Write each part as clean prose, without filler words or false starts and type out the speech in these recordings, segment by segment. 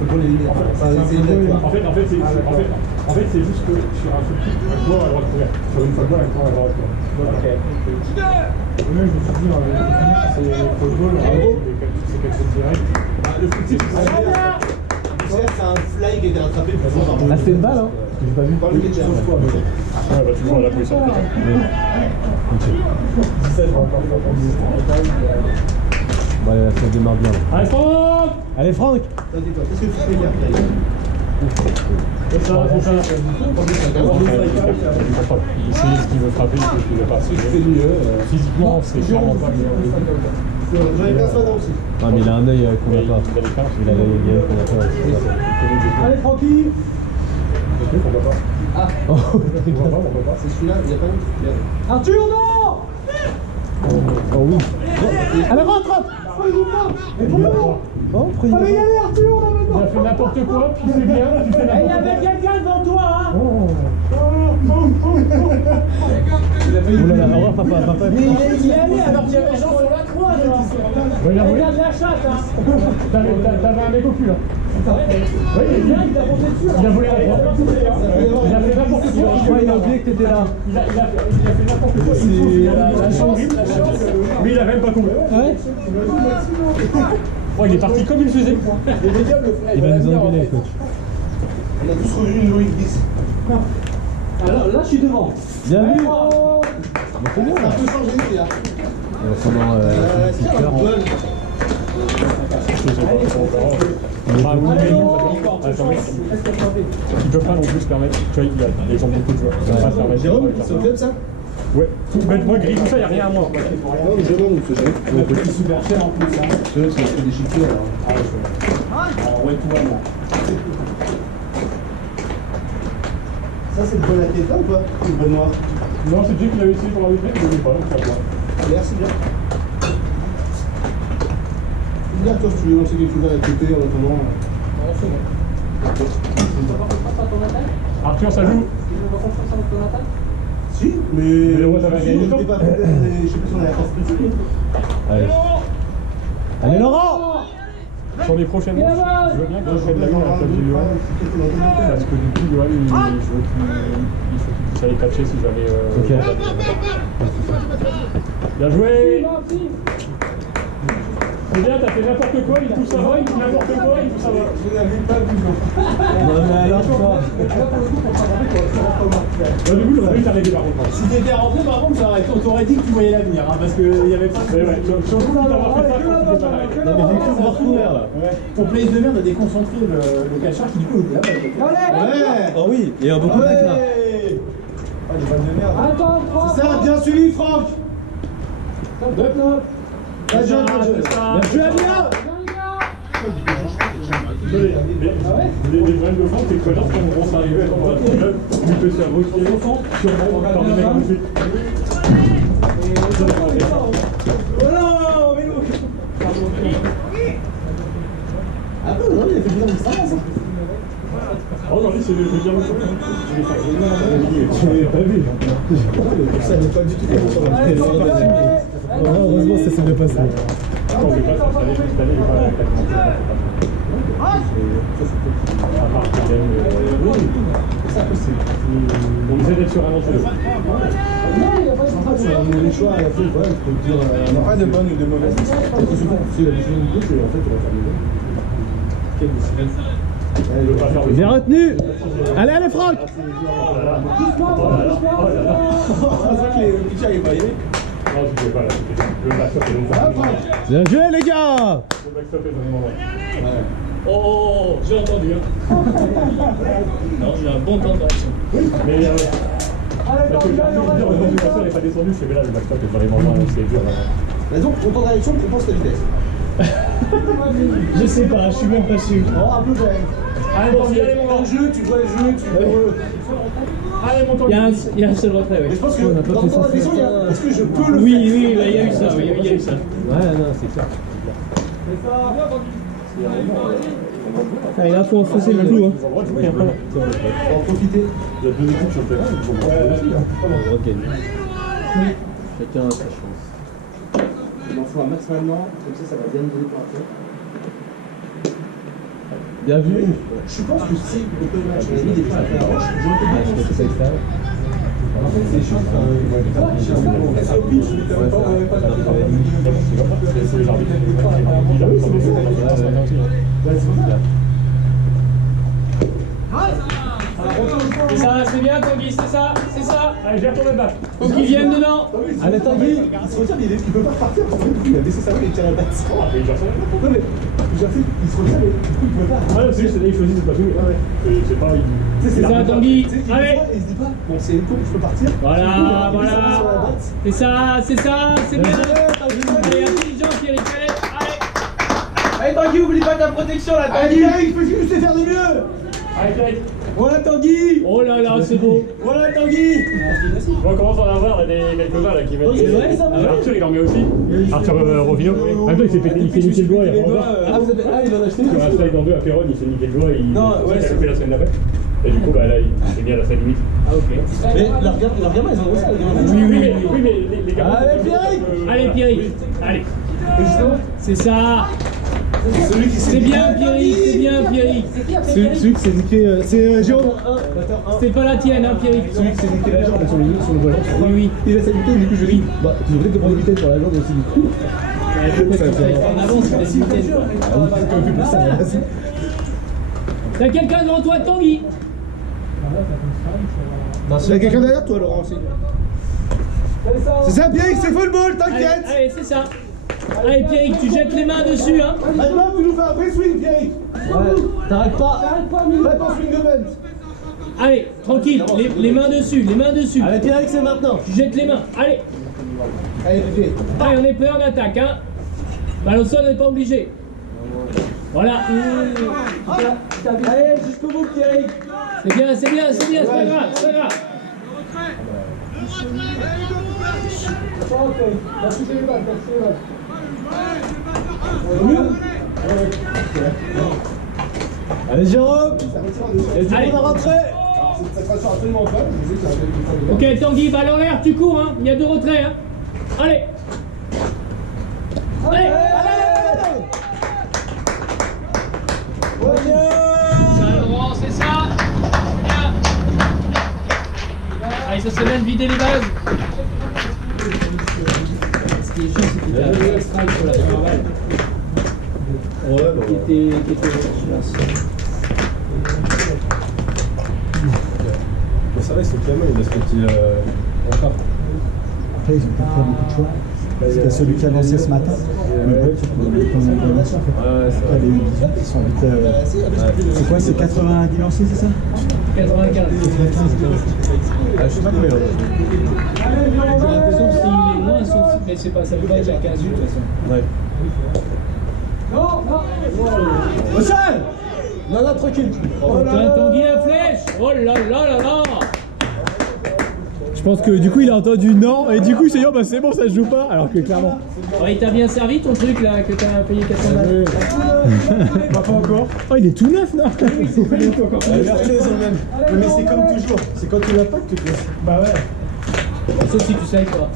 football, il est. En fait, c'est juste que sur un football, un joueur a le droit de courir. Sur une football, un joueur a le droit de courir. Ok. Moi, je me suis dit, c'est football, c'est quelque chose de direct. Le foot, c'est c'est un fly qui a été rattrapé. Ah, c'était une balle, hein? J'ai pas vu. Ouais, bah tu vois la position de quelqu'un. 17 encore. Bon, allez, ça démarre bien. Allez, Franck! Allez, Franck! Vas-y, toi, qu'est-ce que tu fais hier? C'est ça. Il sait ce qu'il veut frapper, ce qu'il veut pas. C'est mieux. Physiquement, c'est clairement pas mieux. J'en ai perçu là aussi. Ah, mais il a un œil qu'on n'a pas. Il a l'œil qu'on n'a pas aussi. Allez, Francky! Pourquoi pas? Ah! Oh, Pourquoi pas? C'est celui-là, il n'y a pas d'autre. Arthur, non! oh oui. Allez, rentre! Mais pourquoi? Oh, prenez. Allez, y aller, Arthur, là Il a maintenant! fait n'importe quoi, puis c'est bien, tu fais Il y n'importe avait quelqu'un devant toi, hein! Oh là là, au revoir, papa. Mais il est allé alors qu'il y avait des gens sur la croix, là! Regarde la chatte, hein! T'avais un mec au cul, là. Oui, il est bien, il a monté dessus. Il a volé la croix. Il a fait n'importe quoi. Ouais, il a oublié que t'étais là. Il a fait n'importe quoi. La chance. Lui, il a même pas couru. Ouais. Oh, il est parti comme il faisait. Il va nous engueuler, coach. On a tous revu une Loïc 10. Alors là, je suis devant. Bien vu. C'est bien. Ça a un peu changé, les gars. Pendant une petite heure. Ils peuvent pas non plus se permettre. Tu vois, il y a des gens beaucoup de joueurs. Ils peuvent pas se permettre. Jérôme, c'est au club ça? Ouais. Moi, gris, tout ça, il n'y a rien à moi. Non, mais Jérôme, c'est Jérôme. Le petit super cher en plus, hein. C'est des chiffres alors. Ah, Ouais, tout va bien. Ça, c'est le bon athlète ou pas? C'est le bon noir. non, c'est Dieu qui l'avait essayé pour la vitrine, il ne voulait pas, donc ça va. Merci bien. Bien, toi, si tu veux lancer quelque chose à côté en attendant. Non, c'est bon. Arthur, ça joue? Si, mais. Mais ouais, ça va gagner du temps. Je sais pas si on a la force de suite. Allez. Allez, Laurent! Sur les prochaines manches, je veux bien que je fasse de la main à la place de Johan. Parce que du coup, Johan, il faut qu'il puisse aller catcher si jamais. Ok. Bien joué! C'est bien, t'as fait n'importe quoi, il touche ça va, il touche n'importe quoi, il touche ça va. Je n'avais pas vu, non. Non, mais alors, toi. Du coup, j'aurais dû t'arrêter par contre. Si t'étais rentré, par contre, on t'aurait dit que tu voyais l'avenir, hein, parce qu'il n'y avait pas de. Ouais, surtout d'avoir fait ça, je pense que c'est pas l'arrêter. Non, mais j'ai cru voir couvert là. Ton place de merde a déconcentré le catcheur qui, du coup, est là-bas. Ouais! Oh oui, il y a beaucoup de mecs là. Ah, les balles de merde. C'est ça, bien suivi, Franck! Bien joué, bien joué. Bien joué, bien! Les problèmes de fond, c'est que lorsqu'on vont s'arriver à l'endroit de club, il peut se faire reculer sûrement par des mecs ensuite. Ah bon, aujourd'hui, il a fait bien de ça, ça. Oh non, lui, c'est bien le Je l'ai pas vu. Ça n'est pas du tout comme ça. Heureusement, ça s'est bien passé. Non, je vais pas faire ça, cette année, je vais pas la on essaie d'être sur un autre jeu. Les choix à la fin, voilà, je peux te dire. On n'a pas de bonne ou de mauvaise. C'est souvent, c'est la décision de gauche, et en fait, on va faire mieux. Quelle décision? Bien retenu. Allez, allez, Franck. C'est vrai que les pitchers, ils voyaient. Non, je ne vais pas là. Le backstop est long. Bien joué, les gars. Le backstop est vraiment long. Oh, j'ai entendu. Hein. Non, j'ai un bon temps de réaction. Mais parce que le défenseur n'est pas descendu, c'est que là, le backstop est vraiment long. C'est dur. Mais donc, ton temps de réaction compense ta vitesse. Je sais pas, je suis même pas sûr. Oh, un peu quand même. Allez, bon, allez, mon Dans le jeu, tu vois le jeu, tu vois. Allez, mon temps. Il y a un seul retrait, Mais oui. je pense que dans ton temps de réaction, est-ce que je peux le Oui, faire? oui, il y a eu ça, oui, il y a eu ça. Ouais, non, c'est clair. Ah, et là, faut enfoncer le clou, hein. On va en profiter. Il y a deux équipes sur le terrain, ils sont pas aussi. Chacun a sa chance. Il en faut un max maintenant, comme ça va bien nous donner pour après. Bien vu. Je pense que si le match avait mis des points à la hanche, j'aurais été bien Je fais ça. En fait, c'est chiant. C'est au pitch, mais t'avais pas C'est ça, c'est bien Tanguy, c'est ça, c'est ça. Allez, j'ai retourné le bac. Faut qu'ils viennent dedans. Allez, Tanguy. Il se retire, il peut pas repartir. Il a laissé sa main et il tire la batte. Ah, mais j'ai retourné le bac. Non, mais il se retire, mais du coup, il pouvait pas. Ah, c'est juste, il choisit de pas jouer. C'est pas. C'est ça Tanguy. Allez. Il se dit pas, bon, c'est cool, je peux partir. Voilà, voilà. C'est ça, c'est bien. Allez, intelligent Pierrick, allez. Allez Tanguy, oublie pas ta protection là, Tanguy. Allez, il peut juste faire de mieux. Allez, Pierrick. Voilà Tanguy. Oh là là, c'est beau. Voilà Tanguy. On commence à en avoir quelques-uns là qui mettent. C'est vrai, ça, ouais. Arthur il en met aussi. Arthur Rovino. En même temps il s'est niqué le doigt il y a pas longtemps. Ah, il en a acheté Sur un slide en deux à Perron, il s'est niqué le doigt et il Non, ouais, a loupé la semaine d'après. Et du coup, bah là, il s'est mis à la salle limite. Ah ok. Mais leurs gamins, ils ont ça, les gamins. Oui, mais les gars. Allez, Pierrick. Allez Pierrick, allez. C'est ça. Celui qui C'est bien Pierrick, c'est bien Pierrick. Celui qui s'est niqué, c'est Jérôme. C'est pas la tienne, hein Pierrick. Celui qui s'est niqué la jambe sur le volant. Oui. Il a sa vitesse, du coup je dis, bah, tu devrais te prendre une vitesse pour la jambe aussi, du coup. En avance, c'est la vitesse. Comme plus ça, là. T'as quelqu'un devant toi, Tanguy? Il y a quelqu'un derrière toi, Laurent aussi. C'est ça, Pierrick, c'est football, t'inquiète. Allez, c'est ça. Allez Pierrick, tu jettes les mains dessus, hein. Maintenant, tu nous fais un vrai swing, Pierrick. T'arrêtes pas. Fais ton swing de bench. Allez, tranquille, les mains dessus, les mains dessus. Allez, Pierrick, c'est maintenant. Tu jettes les mains, allez. Allez, Pépé. Allez, on est prêt en attaque, hein. Balle au sol, on n'est pas obligé. Voilà. Allez, jusqu'au bout, Pierrick. C'est bien, c'est bien, c'est bien, c'est pas grave, c'est pas grave. Allez, Jérôme. Et tout le Allez. monde à rentrer. Ça sera sur absolument pas. Je sais qu'il y a Ok, Tanguy, balle en l'air, tu cours, hein. Il y a 2 retraits, hein. Allez. Allez. Ça, Laurent, c'est ça. Bien. Allez, ça serait bien de vider les bases. Ce qui est chiant, c'est qu'il y avait un strike sur la première balle. Ouais, bah. Qui était Mais ça va, ils sont calmes, il a ce petit. Encore. Après, ils ont pas fait beaucoup de choix. Parce qu'il y a celui qui a lancé ce matin. Le break, comme on l'a dit, en fait. Ouais, c'est Après, les U18, ils sont vite. C'est quoi, c'est 90 lancés, c'est ça 95. 95. Ah, je sais pas combien il en a. Sauf s'il est moins, mais c'est pas, ça veut pas être la 15 de toute façon. Ouais. Au sol. Non, non, tranquille. Putain, Tanguy la flèche. Oh là là là là. Je pense que du coup il a entendu non et du coup il s'est dit oh bah c'est bon ça se joue pas alors que clairement. Oh, il t'a bien servi ton truc là que t'as payé 400 balles. Bah, pas encore. Oh il est tout neuf non. Mais c'est comme toujours. C'est quand tu l'as pas que tu te laisses. Bah ouais. Sauf si tu sais pas.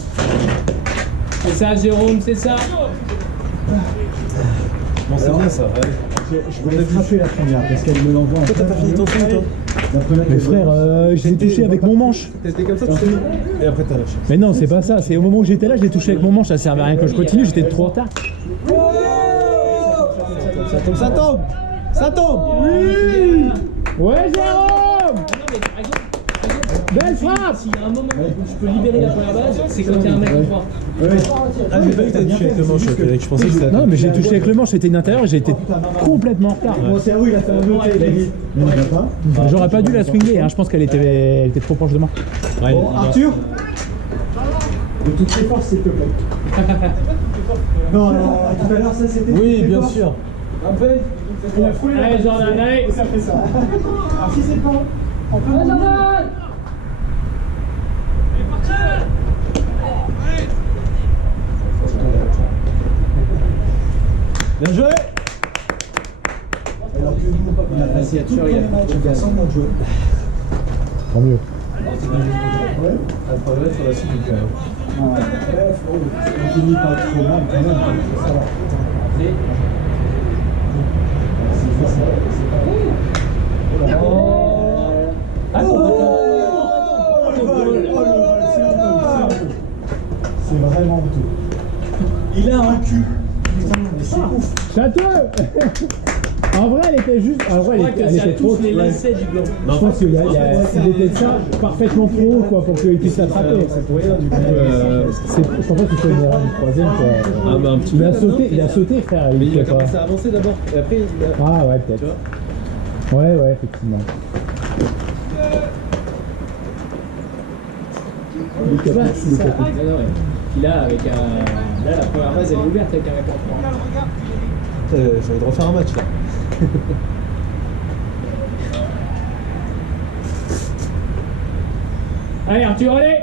C'est ça Jérôme, c'est ça. Bon, c'est bien ça. Ouais. Je voulais frapper la première parce qu'elle me l'envoie en Toi, t'as pas fini ton swing, toi? La première Mais que frère, je l'ai touché avec mon manche. T'étais comme ça, tu t'es mis. Et après, t'as lâché. Mais non c'est pas ça, c'est au moment où j'étais là je l'ai touché avec mon manche, ça servait à rien que je continue, j'étais trop en retard. Ça tombe, ça tombe. Ça tombe. Oui. Ouais Jérôme. Ah non mais par exemple, Belle frappe. s'il y a un moment où je peux libérer la première base, c'est quand il y a un mec en droit. Ah, j'ai pas vu que t'as touché avec le manche, Pierrick. Je pensais que c'était. Non mais j'ai touché avec le manche, c'était une intérieure et j'ai été complètement en retard. Mon cerveau, il a fait un bloc, il a dit. Mais il va pas. J'aurais pas dû la swinger, hein. Je pense qu'elle était trop proche de moi. Ouais, Bon, Arthur. De toutes tes forces, s'il te plaît. Non, non, tout à l'heure, ça c'était. Oui, tes bien forces. sûr. Après, il a foulé la Allez Jordan, allez. ça fait ça. Alors si c'est pas. On peut. Bien joué. Alors que nous, on a passé tous les matchs, on fait semblant de jouer. Tant mieux. Ouais. Après, sur la suite du cas. Ouais, on finit pas trop mal quand même. Ça va. C'est vraiment honteux. Il a un cul. Putain, mais c'est ouf. Château. En vrai, elle était juste. En vrai, elle était trop. les lacets du blanc. Je pense qu'il était de ça parfaitement trop haut quoi, pour qu'il puisse l'attraper. C'est pour rien, du coup. Je pense pas que c'est une erreur du troisième. Quoi. Ah, bah, un petit Il peu, a non, sauté, il a sauté, frère. Mais il a fait pas. commencé à avancer d'abord. Et après, il a. Ah ouais, peut-être. Ouais, effectivement. Tu vois, c'est ça. Ah non, ouais. Puis là, avec un. Là, la première base, elle est ouverte avec un récord 3. J'ai envie de refaire un match là. Allez, Arthur, allez.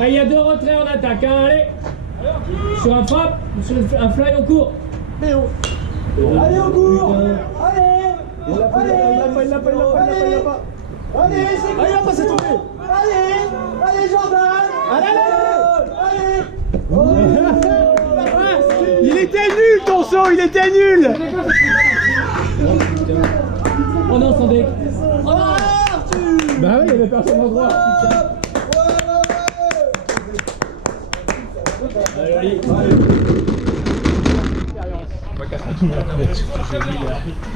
Allez, il y a 2 retraits en attaque, hein, allez. Sur un frappe, sur un fly au cours. Allez, au cours. Allez. Il l'a pas. Allez, c'est quoi? Allez, là, c'est tombé. Allez, Jordan. Allez. Il était nul ton saut, il était nul. Oh non, sans deck. Oh non, Arthur. Bah oui, il y avait personne en droit. Allez,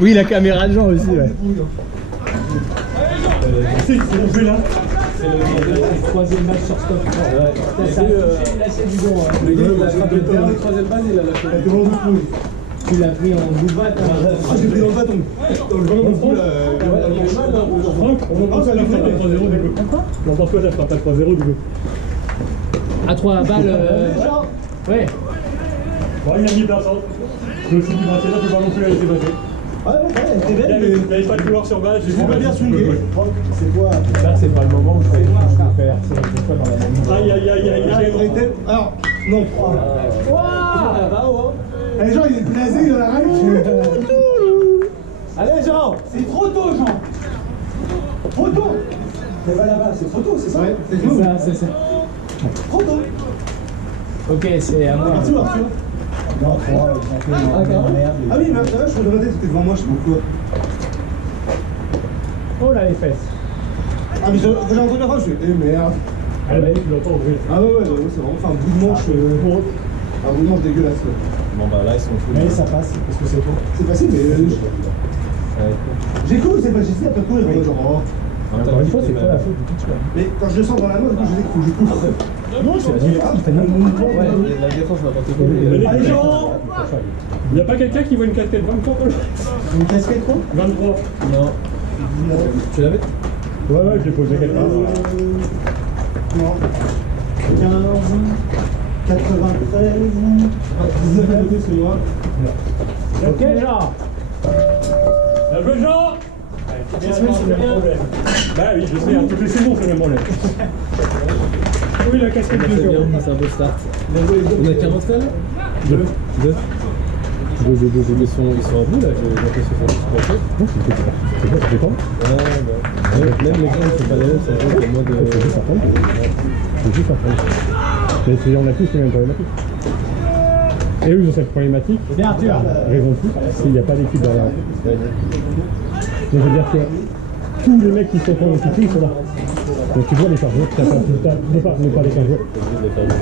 Oui, la caméra de Jean aussi, ouais. C'est le jeu là. c'est le 3e match sur stop. Ça a touché les lacets du dos. Le gars, il a frappé le terrain, le 3ème base, il a lâché. Tu l'as pris en bout de batte. Ah, j'ai pris dans le bâton. Dans le ballon de fou, là. Franck, on en pense à la frappe à 3-0 du coup. On en pense quoi de la frappe à 3-0 du coup? À 3 balles. Ouais. Bon, il a mis personne. Je me suis dit, bah, c'est là que le ballon plus a été passé. Ouais, elle était Il belle, n'y avait pas de couloir sur base. mais faut pas bien swinguer. C'est quoi? Là, c'est pas le moment où je vais faire. C'est pas dans la même. Aïe, aïe, aïe, aïe, aïe. Alors, non. Allez, Jean, il est blasé, il a la rage. Allez, Jean. C'est trop tôt, Jean. Trop tôt. Mais va là-bas, c'est trop tôt, c'est ça? Ouais, c'est C'est tout. ça, c'est ça. Trop tôt. Ok, c'est à moi. Arthur. Non, Ah oui, mais là, je me demandais, c'était devant moi, je sais pas quoi. Oh là, les fesses. Ah, mais quand j'ai entendu la phrase, je fais, eh merde. Ah, bah, tu l'entends ouvrir. Ah ouais, c'est vraiment fait un bout de manche. Un bout de manche dégueulasse. Quoi. Bon, bah là, ils sont fous. Mais ça passe, parce que c'est faux. C'est facile, mais. J'ai cru que c'est pas juste après courir, mais genre. Oh. Encore une fois, c'est pas la faute du pitch. Mais quand je le sens dans la main, du coup, je dis qu'il faut que je cours. Non, je suis dit, il fait Ouais, la défense va porter quoi. Allez, Jean. Il n'y a pas quelqu'un qui voit une casquette 23 Une casquette quoi? 23. Non. Tu l'avais? Ouais, je l'ai posé quelque part. Non. 15, 93, 19 à côté, c'est moi. Ok, Jean. Bien joué, Jean. C'est le même problème. Bah oui, je sais, toutes les saisons, c'est le même problème. Oui, la casquette C'est de bien, zéro. c'est un beau start. On a 40 là? 2. Ils sont à bout là, j'ai l'impression que ça se passe. Non, c'est pas. C'est pas. Même les gens, ils sont pas d'ailleurs, c'est un peu en mode. C'est juste à prendre. C'est juste à prendre. Mais on a tous les mêmes problématiques. Et eux, ils ont cette problématique. Bien, Arthur. Raison de plus, s'il n'y a pas d'équipe derrière. Donc, je veux dire que tous les mecs qui sont en équipe sont là. Donc tu vois les chargeurs, tu n'as pas tout le temps, ne pas les chargeurs.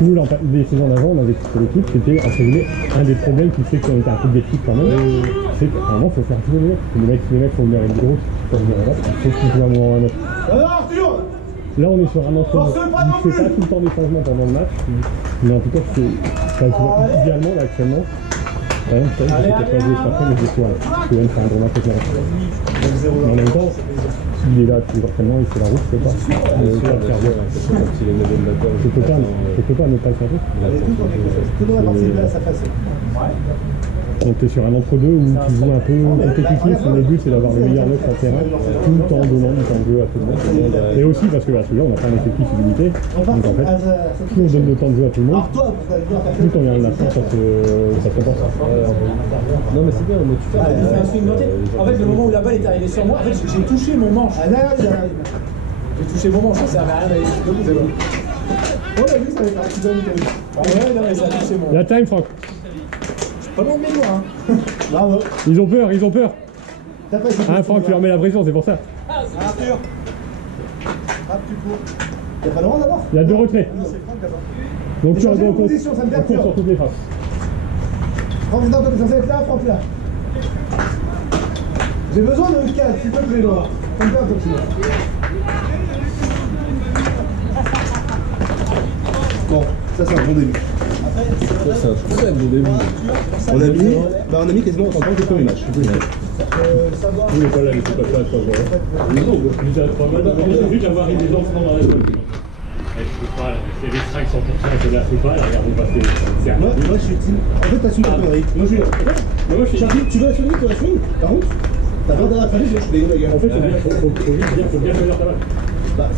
Nous, les saisons d'avant, on avait toute l'équipe, c'était entre guillemets un des problèmes qui fait qu'on était un peu d'équipe quand même. C'est qu'à un moment, il faut faire jouer les mecs. Les mecs faut venir avec des grosses, il faut venir là, il faut qu'ils jouent un moment ou un autre. Alors, Arthur! Là, on est sur un entraînement. Il ne fait pas tout le temps des changements pendant le match, mais en tout cas, idéalement, là, actuellement, par exemple, je sais qu'il n'y a pas joué cet après, mais j'ai soir. Parce que même c'est un gros match avec la mais en même temps, s'il est là tous les entraînements, il fait la route, je sais pas. Tu peux pas ne pas le faire. Tout le monde a participé à sa façon. Donc tu es sur un entre-deux où tu joues un peu compétitif, le but c'est d'avoir les meilleurs mecs sur le terrain, tout en donnant du temps de jeu à tout le monde. Et aussi parce que à celui-là on n'a pas un effectif illimité, donc en fait, plus on donne le temps de jeu à tout le monde, plus quand il y a un absent, ça se compense. Non, mais c'est bien, mais tu fais. En fait, le moment où la balle est arrivée sur moi, en fait, j'ai touché mon manche. J'ai touché mon manche, ça servait à rien d'aller. On l'a vu, ça va être un petit peu. Ouais, non, mais ça a touché mon. La time, Franck. Pas loin de mes doigts, hein. Bravo. Ils ont peur, ils ont peur. T'as pas essayé. Ah, Franck, tu leur mets la pression, c'est pour ça. Arthur. Frappe, tu cours. T'as pas le droit d'abord? Il y a 2 retraits. Non, c'est Franck d'abord. Donc tu Changer de recours position, ça me perturbe. sur toutes les faces. Franck, non, t'es censé être là, Franck là. J'ai besoin de cadre, s'il te plaît, Laura. Ça me perd comme ça. Bon, ça c'est un bon début. Ça, c'est un très bon début. On a mis quasiment autant de temps que le premier match. Ça va. Oui, voilà, mais c'est pas ça, c'est pas vrai. Mais non, déjà 3 matchs, j'ai vu d'avoir des enfants dans la zone. C'est les 500%, je la fais pas, regarde, on va faire. Moi, je suis team. En fait, t'assumes ta connerie. Moi, je suis tu veux assumer, tu assumes. Par contre, t'as pas d'arrêt à faire, je suis dégueu, la gueule. En fait, faut bien choisir ta balle. Bah,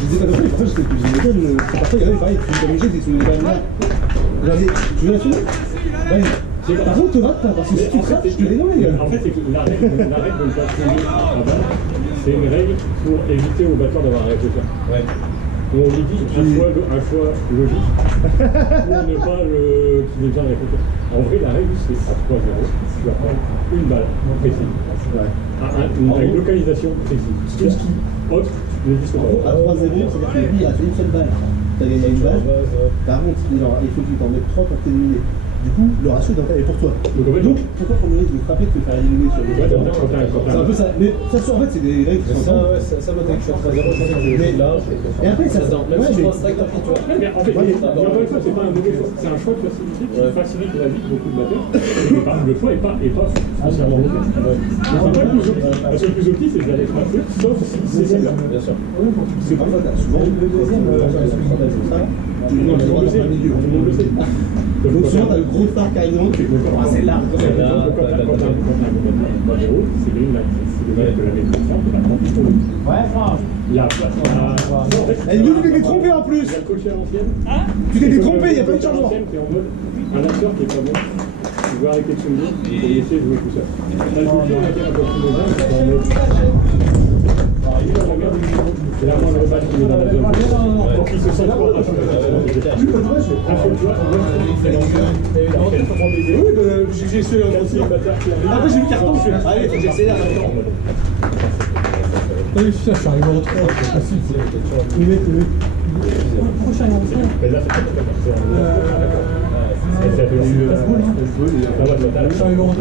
je disais pas de pour ça, je sais que j'ai l'école, c'est parfois, il y avait pareil, tu me t'es sous les balles là. Tu veux assumer? Vas-y. Par contre, te rate pas, parce que si tu te rates, je te dégueule, la gueule. En fait, c'est que la règle de ne pas soulever la balle, c'est une règle pour éviter au batteur d'avoir à réfléchir. Ouais. On lui dit un choix logique pour ne pas qu'il ait besoin de réfléchir. En vrai, la règle, c'est à 3-0, tu vas prendre une balle précise. Une localisation précise. Tout ce qui autre, tu le dis ce que tu À 3-0, c'est-à-dire que lui, il a fait une seule balle. T'as gagné une balle. Par contre, il faut qu'il t'en mette 3 pour t'éliminer. Du coup, le ratio est pour toi. Donc, pourquoi prendre le risque de frapper que de faire éliminer sur les c'est un peu ça. Mais ça, en fait, c'est des règles qui sont simples. Ça doit être 3-0, je sais que c'est large. Et après, ça même si je pense que tu vois. mais en fait, encore une fois, c'est pas un mauvais choix. C'est un choix de facilité qui facilite la vie de beaucoup de batteurs. Le choix n'est pas spécialement mauvais. Parce que le plus optique, c'est d'aller frapper, sauf si c'est celle-là. Bien sûr. C'est pas ça. Souvent, le deuxième, tout le monde le sait. Donc souvent, t'as le gros star qui arrive devant, tu fais c'est large. C'est bien de la méditation, on va prendre du tout. Ouais, Franck. Il y a pas. Et nous, tu t'étais trompé en plus. Il y a le coach à l'ancienne. Tu t'étais trompé, il n'y a pas eu de changement. Qui est en mode un acteur qui est pas bon. Tu veux arrêter de se dire et essayer de jouer tout seul. La culture on va dire un peu plus moderne, c'est en mode. C'est la moindre balle qui est dans la zone. Pour qu'il se sente pas Oui, j'ai su aussi. Après, j'ai eu le carton, je fais allez, faut que j'accélère. Oui, je suis arrivé en 3, c'est facile. Prochain Mais là, c'est pas comme ça. C'est devenu. Je suis arrivé en 2.